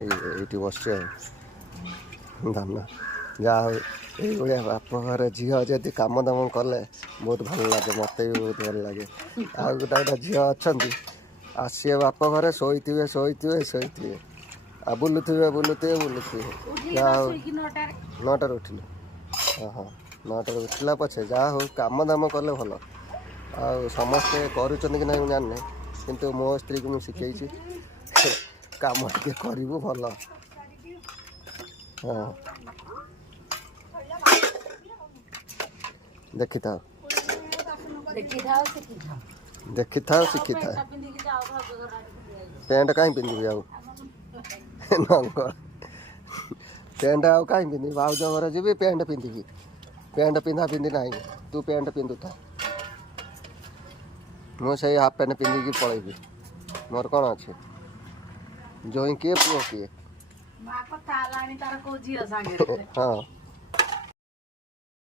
ये बस धान जहाँ ये बाप घर झील जदि कम दाम कले बहुत भल लगे मत भी बहुत भल लगे आ गोटे झील अच्छा आसिए बाप घर शोथे शोथे आ बुलुवे बुलुवे बुलुवे जहाँ हो 9टार उठिल हाँ 9टार उठला पछे जहाँ हो कम दाम कले भल आ समस्ते करुँच कि ना जाने किंतु मो स्त्री को मुझे शिखई कम टे करू भल हाँ देखी था शिखी था पैंट कहीं पिंधि आउ पैंट आउ कहीं पिंधि भाज घर जी पैंट पिंधि पैंट पिंधा पिंधि ना तू पैंट पिंधु था मुझे हाफ पैंट पिंधिकी पलैबी मोर कौन अच्छे जो किए पुओ किए हाँ